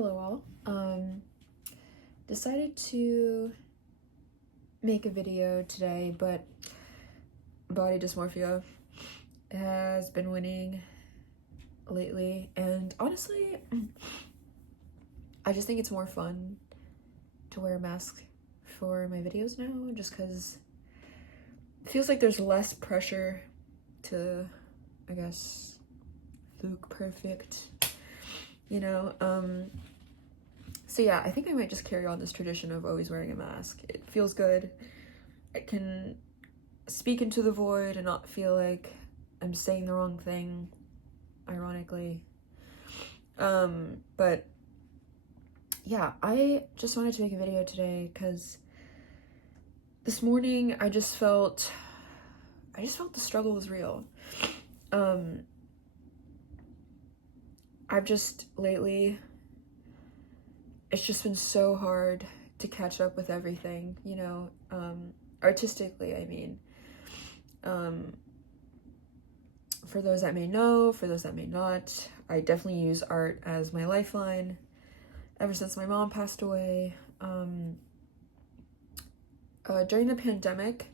Hello all. Decided to make a video today, but body dysmorphia has been winning lately, and honestly, I just think it's more fun to wear a mask for my videos now, just because it feels like there's less pressure to, I guess, look perfect, you know? So yeah, I think I might just carry on this tradition of always wearing a mask. It feels good. I can speak into the void and not feel like I'm saying the wrong thing, ironically. But yeah, I just wanted to make a video today because this morning I just felt the struggle was real. I've just lately, it's just been so hard to catch up with everything, you know, artistically, I mean. For those that may know, for those that may not, I definitely use art as my lifeline ever since my mom passed away. During the pandemic,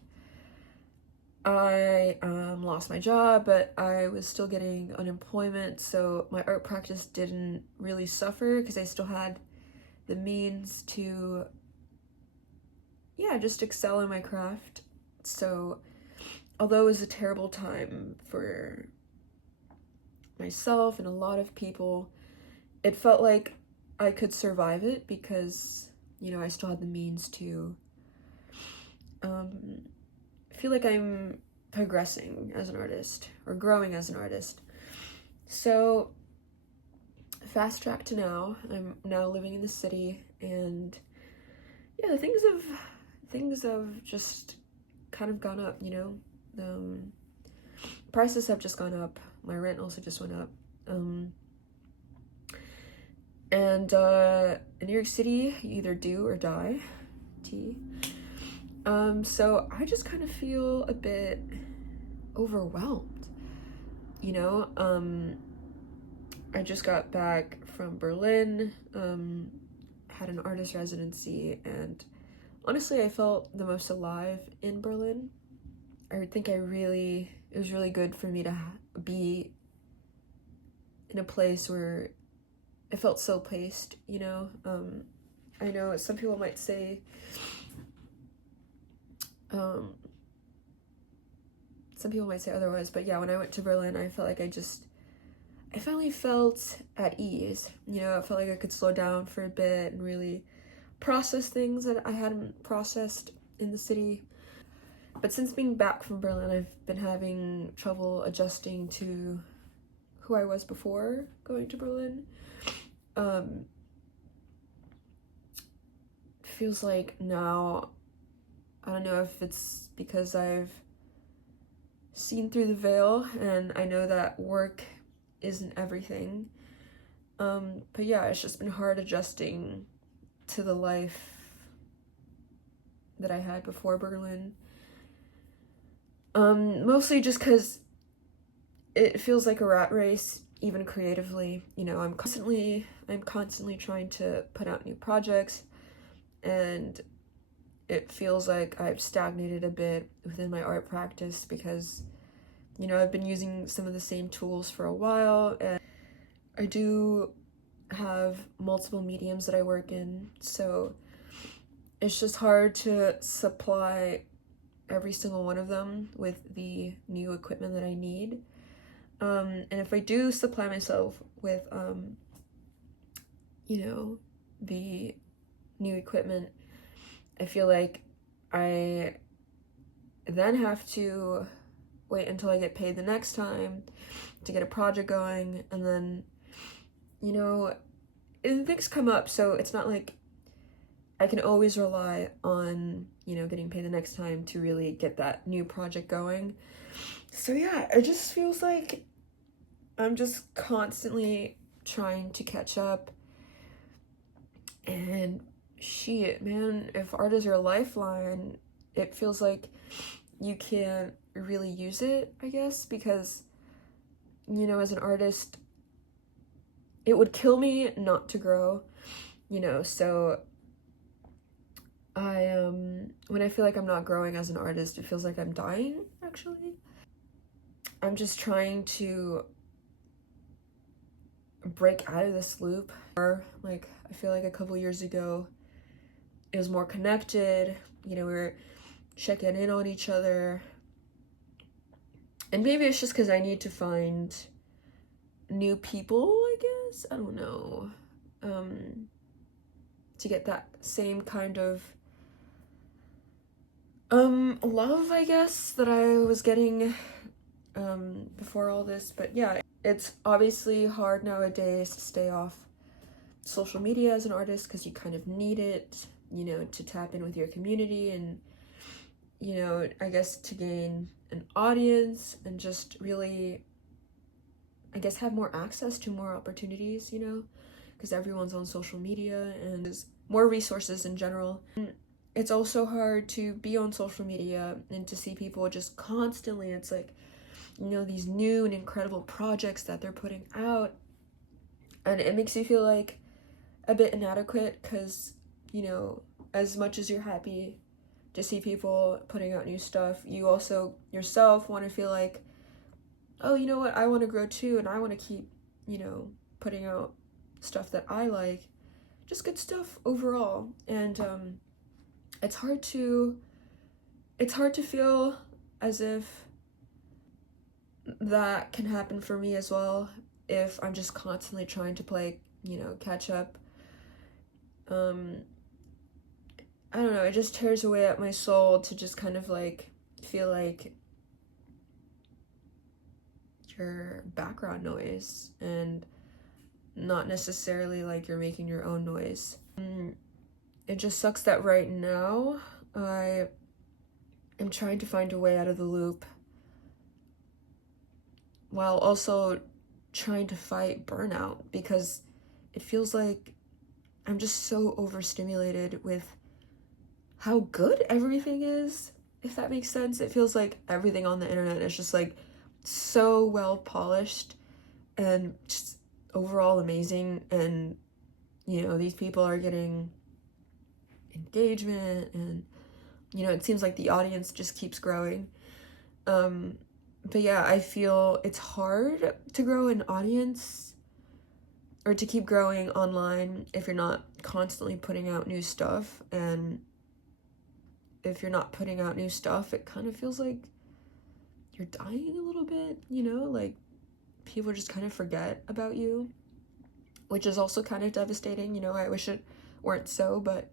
I lost my job, but I was still getting unemployment, so my art practice didn't really suffer because I still had the means to, yeah, just excel in my craft. So although it was a terrible time for myself and a lot of people, it felt like I could survive it because, you know, I still had the means to feel like I'm progressing as an artist or growing as an artist. So fast track to now. I'm now living in the city, and yeah, things have just kind of gone up, you know. Prices have just gone up. My rent also just went up. And in New York City, you either do or die. So I just kind of feel a bit overwhelmed, you know. I just got back from Berlin, had an artist residency, and honestly, I felt the most alive in Berlin. I think it was really good for me to be in a place where it felt so placed, you know. I know some people might say, otherwise, but yeah, when I went to Berlin, I felt like I finally felt at ease, you know. I felt like I could slow down for a bit and really process things that I hadn't processed in the city. But since being back from Berlin, I've been having trouble adjusting to who I was before going to Berlin. Feels like now, I don't know if it's because I've seen through the veil and I know that work isn't everything. But yeah, it's just been hard adjusting to the life that I had before Berlin. Mostly just because it feels like a rat race, even creatively. You know, I'm constantly trying to put out new projects, and it feels like I've stagnated a bit within my art practice because, you know, I've been using some of the same tools for a while, and I do have multiple mediums that I work in, so it's just hard to supply every single one of them with the new equipment that I need. And if I do supply myself with, you know, the new equipment, I feel like I then have to wait until I get paid the next time to get a project going, and then, you know, and things come up, so it's not like I can always rely on, you know, getting paid the next time to really get that new project going. So yeah, it just feels like I'm just constantly trying to catch up. And shit, man, if art is your lifeline, it feels like you can't really use it, I guess, because, you know, as an artist, it would kill me not to grow, you know. So when I feel like I'm not growing as an artist, it feels like I'm dying, actually. I'm just trying to break out of this loop. Or like, I feel like a couple years ago it was more connected, you know, we were checking in on each other. And maybe it's just because I need to find new people, I guess, I don't know, to get that same kind of love, I guess, that I was getting before all this. But yeah, it's obviously hard nowadays to stay off social media as an artist because you kind of need it, you know, to tap in with your community and, you know, I guess to gain an audience and just really, I guess, have more access to more opportunities, you know, because everyone's on social media and there's more resources in general. It's also hard to be on social media and to see people just constantly, it's like, you know, these new and incredible projects that they're putting out, and it makes you feel like a bit inadequate because, you know, as much as you're happy to see people putting out new stuff, you also yourself want to feel like, oh, you know what, I want to grow too, and I want to keep, you know, putting out stuff that I like, just good stuff overall. And it's hard to feel as if that can happen for me as well if I'm just constantly trying to play, you know, catch up. I don't know, it just tears away at my soul to just kind of like feel like your background noise and not necessarily like you're making your own noise. It just sucks that right now I am trying to find a way out of the loop while also trying to fight burnout, because it feels like I'm just so overstimulated with how good everything is, if that makes sense. It feels like everything on the internet is just like so well polished and just overall amazing, and, you know, these people are getting engagement and, you know, it seems like the audience just keeps growing. But yeah, I feel it's hard to grow an audience or to keep growing online if you're not constantly putting out new stuff. And if you're not putting out new stuff, it kind of feels like you're dying a little bit, you know, like people just kind of forget about you, which is also kind of devastating, you know. I wish it weren't so, but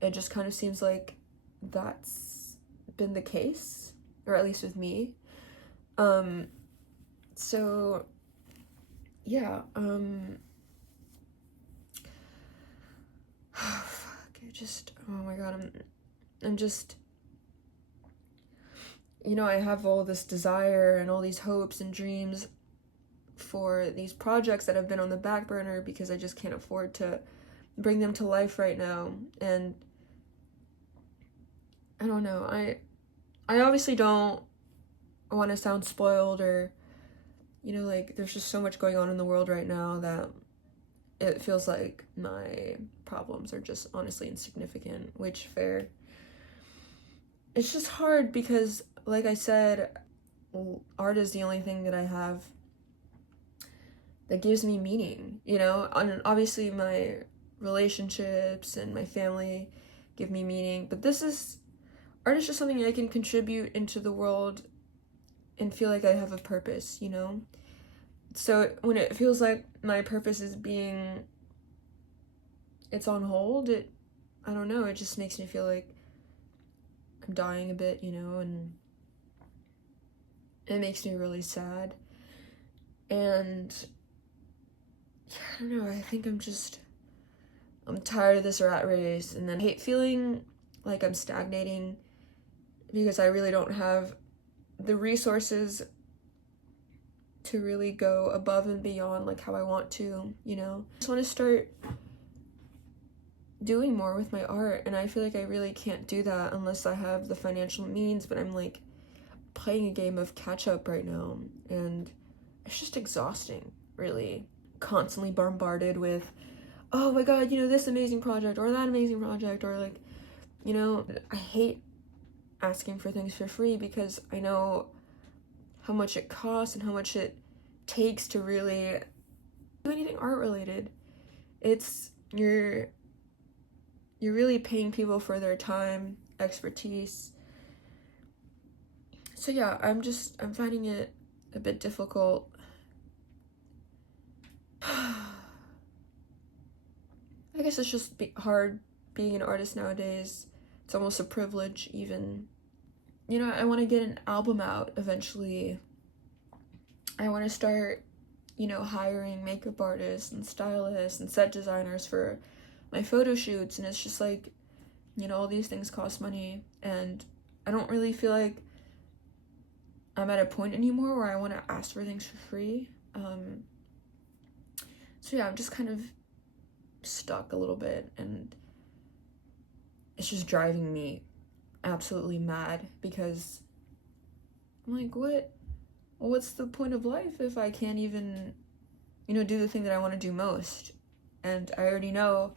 it just kind of seems like that's been the case, or at least with me. So yeah, fuck, oh my god, I'm just, you know, I have all this desire and all these hopes and dreams for these projects that have been on the back burner because I just can't afford to bring them to life right now. And I don't know, I obviously don't want to sound spoiled or, you know, like there's just so much going on in the world right now that it feels like my problems are just honestly insignificant, which fair. It's just hard because, like I said, art is the only thing that I have that gives me meaning, you know. And obviously my relationships and my family give me meaning, but art is just something I can contribute into the world and feel like I have a purpose, you know. So when it feels like my purpose is it's on hold, I don't know, it just makes me feel like I'm dying a bit, you know, and it makes me really sad. And yeah, I don't know, I think I'm tired of this rat race, and then I hate feeling like I'm stagnating because I really don't have the resources to really go above and beyond like how I want to, you know. I just want to start doing more with my art, and I feel like I really can't do that unless I have the financial means, but I'm like playing a game of catch up right now, and it's just exhausting, really. constantly bombarded with, oh my god, you know, this amazing project or that amazing project, or like, you know, I hate asking for things for free because I know how much it costs and how much it takes to really do anything art related. It's you're really paying people for their time, expertise. So yeah, I'm finding it a bit difficult. I guess it's just hard being an artist nowadays. It's almost a privilege even. You know, I want to get an album out eventually. I want to start, you know, hiring makeup artists and stylists and set designers for my photo shoots, and it's just like, you know, all these things cost money, and I don't really feel like I'm at a point anymore where I want to ask for things for free. So yeah, I'm just kind of stuck a little bit, and it's just driving me absolutely mad because I'm like, what's the point of life if I can't even, you know, do the thing that I want to do most? And I already know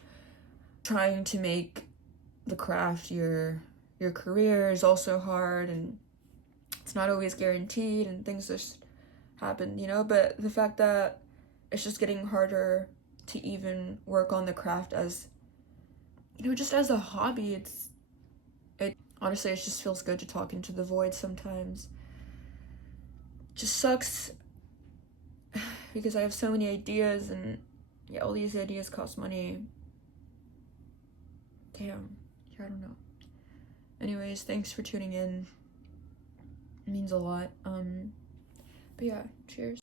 trying to make the craft your career is also hard, and it's not always guaranteed, and things just happen, you know. But the fact that it's just getting harder to even work on the craft as, you know, just as a hobby, it honestly, it just feels good to talk into the void sometimes. Just sucks because I have so many ideas, and yeah, all these ideas cost money. Damn, yeah, I don't know. Anyways, thanks for tuning in. It means a lot. But yeah, cheers.